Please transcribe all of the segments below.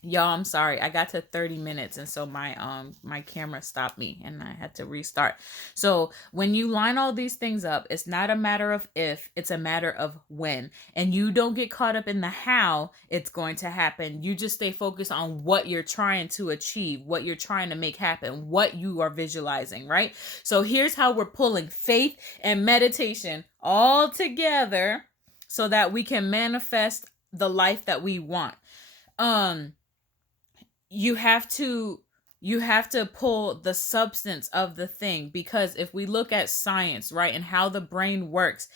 Y'all, I'm sorry. I got to 30 minutes and so my camera stopped me and I had to restart. So, when you line all these things up, it's not a matter of if, it's a matter of when. And you don't get caught up in the how it's going to happen. You just stay focused on what you're trying to achieve, what you're trying to make happen, what you are visualizing, right? So, here's how we're pulling faith and meditation all together so that we can manifest the life that we want. Um you have to pull the substance of the thing, because if we look at science, right, and how the brain works,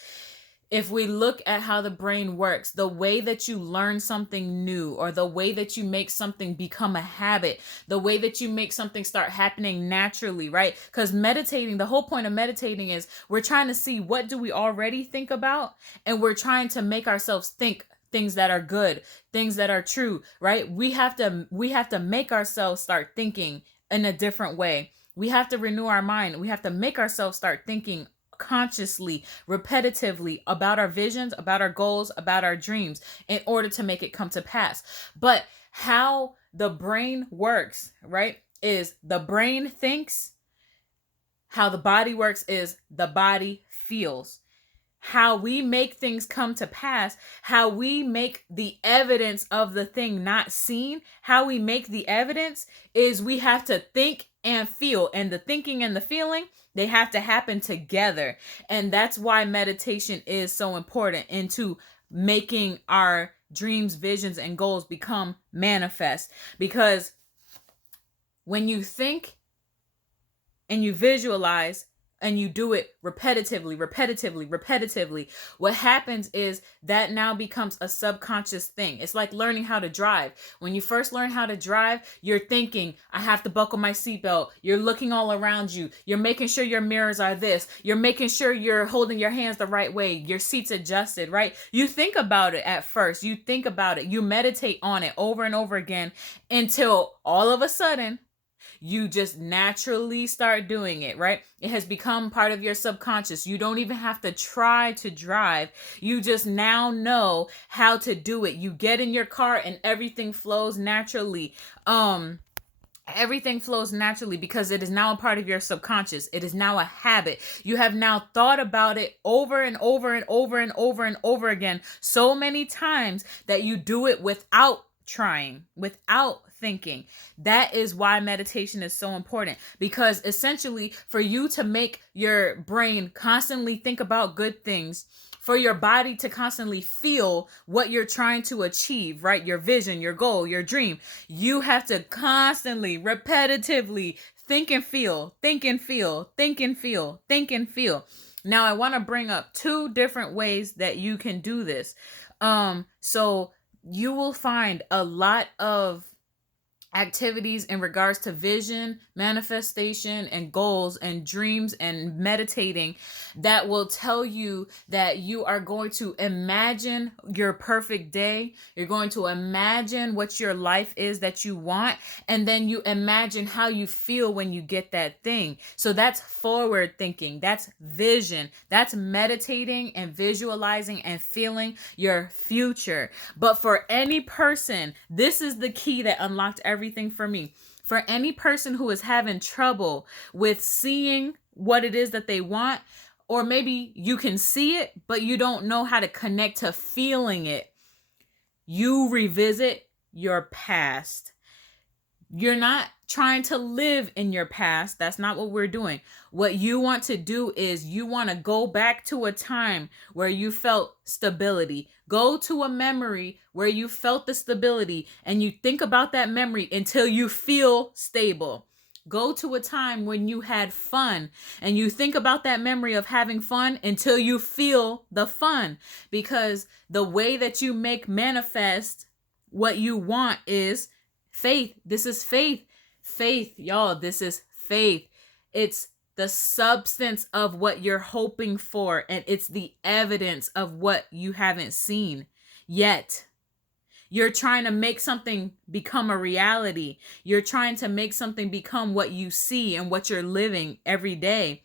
if we look at how the brain works, the way that you learn something new, or the way that you make something become a habit, the way that you make something start happening naturally, right? Because meditating, the whole point of meditating is we're trying to see what do we already think about, and we're trying to make ourselves think things that are good, things that are true, right? We have to make ourselves start thinking in a different way. We have to renew our mind. We have to make ourselves start thinking consciously, repetitively about our visions, about our goals, about our dreams in order to make it come to pass. But how the brain works, right, is the brain thinks, how the body works is the body feels. How we make things come to pass, how we make the evidence of the thing not seen, how we make the evidence is we have to think and feel. And the thinking and the feeling, they have to happen together. And that's why meditation is so important into making our dreams, visions, and goals become manifest. Because when you think and you visualize and you do it repetitively, what happens is that now becomes a subconscious thing. It's like learning how to drive. When you first learn how to drive, you're thinking, I have to buckle my seatbelt. You're looking all around you. You're making sure your mirrors are this. You're making sure you're holding your hands the right way. Your seat's adjusted, right? You think about it at first. You think about it. You meditate on it over and over again until all of a sudden, you just naturally start doing it, right? It has become part of your subconscious. You don't even have to try to drive. You just now know how to do it. You get in your car and everything flows naturally. Everything flows naturally because it is now a part of your subconscious. It is now a habit. You have now thought about it over and over and over and over and over again so many times that you do it without trying, without thinking. That is why meditation is so important, because essentially for you to make your brain constantly think about good things, for your body to constantly feel what you're trying to achieve, right? Your vision, your goal, your dream. You have to constantly, repetitively think and feel, think and feel, think and feel, think and feel. Now, I want to bring up two different ways that you can do this. So you will find a lot of activities in regards to vision, manifestation, and goals and dreams and meditating that will tell you that you are going to imagine your perfect day. You're going to imagine what your life is that you want, and then you imagine how you feel when you get that thing. So that's forward thinking. That's vision. That's meditating and visualizing and feeling your future. But for any person, this is the key that unlocked everything for me. For any person who is having trouble with seeing what it is that they want, or maybe you can see it, but you don't know how to connect to feeling it, you revisit your past. You're not trying to live in your past. That's not what we're doing. What you want to do is you want to go back to a time where you felt stability. Go to a memory where you felt the stability and you think about that memory until you feel stable. Go to a time when you had fun and you think about that memory of having fun until you feel the fun. Because the way that you make manifest what you want is faith. This is faith. Faith, y'all, this is faith. It's the substance of what you're hoping for, and it's the evidence of what you haven't seen yet. You're trying to make something become a reality. You're trying to make something become what you see and what you're living every day.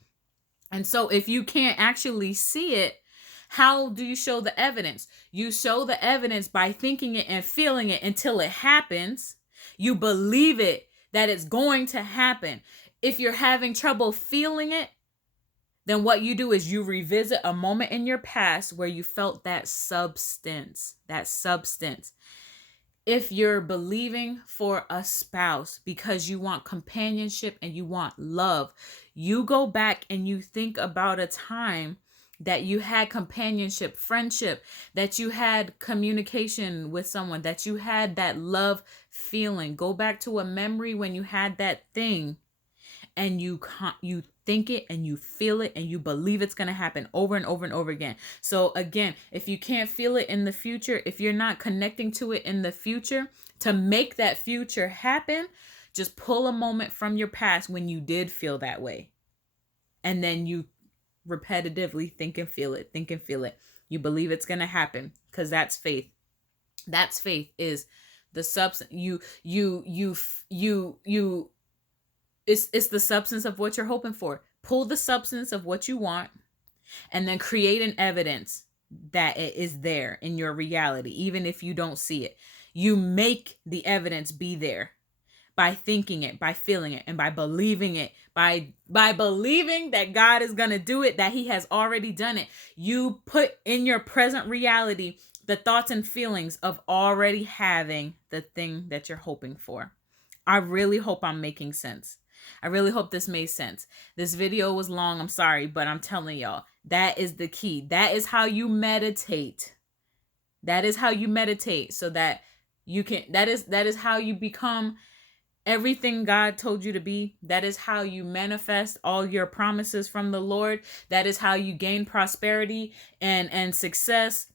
And so if you can't actually see it, how do you show the evidence? You show the evidence by thinking it and feeling it until it happens. You believe it, that it's going to happen. If you're having trouble feeling it, then what you do is you revisit a moment in your past where you felt that substance, If you're believing for a spouse because you want companionship and you want love, you go back and you think about a time that you had companionship, friendship, that you had communication with someone, that you had that love feeling. Go back to a memory when you had that thing, and you think it and you feel it and you believe it's going to happen over and over and over again. So again, if you can't feel it in the future, if you're not connecting to it in the future, to make that future happen, just pull a moment from your past when you did feel that way. And then you repetitively think and feel it, You believe it's going to happen, because that's faith. That's faith, is the substance. It's the substance of what you're hoping for. Pull the substance of what you want and then create an evidence that it is there in your reality, even if you don't see it. You make the evidence be there by thinking it, by feeling it, and by believing it, by believing that God is going to do it, that he has already done it. You put in your present reality the thoughts and feelings of already having the thing that you're hoping for. I really hope I'm making sense. I really hope this made sense. This video was long, I'm sorry, but I'm telling y'all, that is the key. That is how you meditate. That is how you meditate, so that you can, that is how you become everything God told you to be. That is how you manifest all your promises from the Lord. That is how you gain prosperity and success,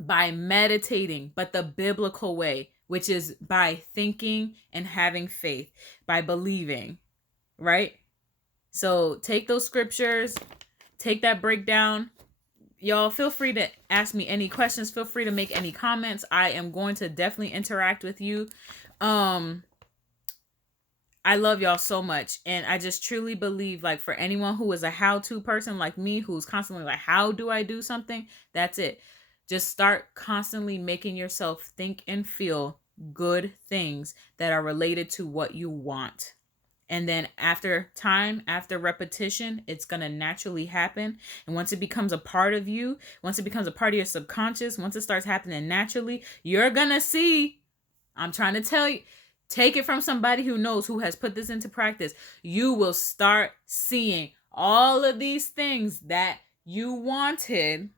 by meditating, but the biblical way, which is by thinking and having faith, by believing, right? So take those scriptures, take that breakdown. Y'all feel free to ask me any questions. Feel free to make any comments. I am going to definitely interact with you. I love y'all so much. And I just truly believe, like, for anyone who is a how-to person like me, who's constantly like, how do I do something? That's it. Just start constantly making yourself think and feel good things that are related to what you want. And then after time, after repetition, it's going to naturally happen. And once it becomes a part of you, once it becomes a part of your subconscious, once it starts happening naturally, you're going to see, I'm trying to tell you, take it from somebody who knows, who has put this into practice. You will start seeing all of these things that you wanted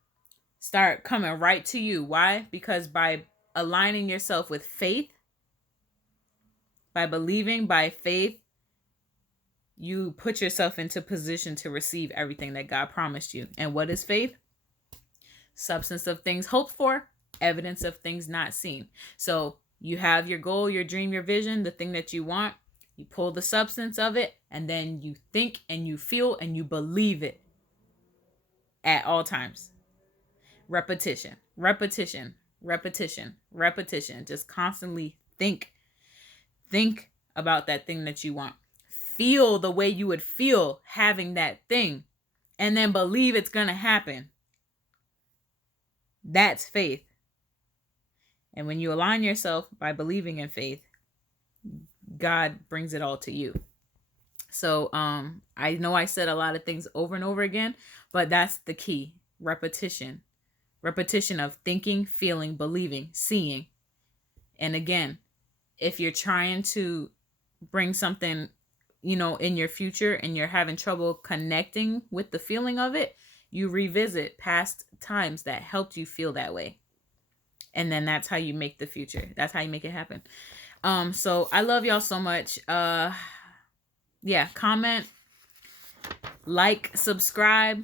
start coming right to you. Why? Because by aligning yourself with faith, by believing, by faith, you put yourself into position to receive everything that God promised you. And what is faith? Substance of things hoped for, evidence of things not seen. So you have your goal, your dream, your vision, the thing that you want. You pull the substance of it, and then you think and you feel and you believe it at all times. Repetition. Just constantly think about that thing that you want. Feel the way you would feel having that thing, and then believe it's going to happen. That's faith. And when you align yourself by believing in faith, God brings it all to you. So I know I said a lot of things over and over again, but that's the key. Repetition of thinking, feeling, believing, seeing. And again, if you're trying to bring something, in your future and you're having trouble connecting with the feeling of it, you revisit past times that helped you feel that way. And then that's how you make the future. That's how you make it happen. So I love y'all so much. Comment, like, subscribe,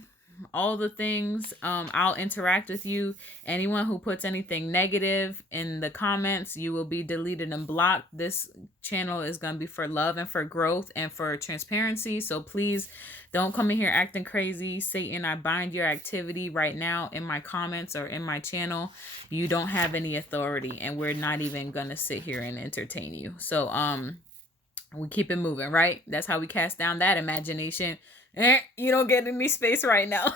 all the things. I'll interact with you. Anyone who puts anything negative in the comments, you will be deleted and blocked. This channel is going to be for love and for growth and for transparency. So please don't come in here acting crazy. Satan, I bind your activity right now in my comments or in my channel. You don't have any authority, and we're not even going to sit here and entertain you. So we keep it moving, right? That's how we cast down that imagination. You don't get any space right now.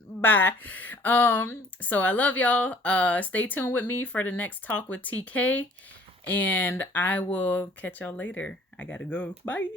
Bye. So I love y'all. Stay tuned with me for the next talk with TK. And I will catch y'all later. I gotta go. Bye.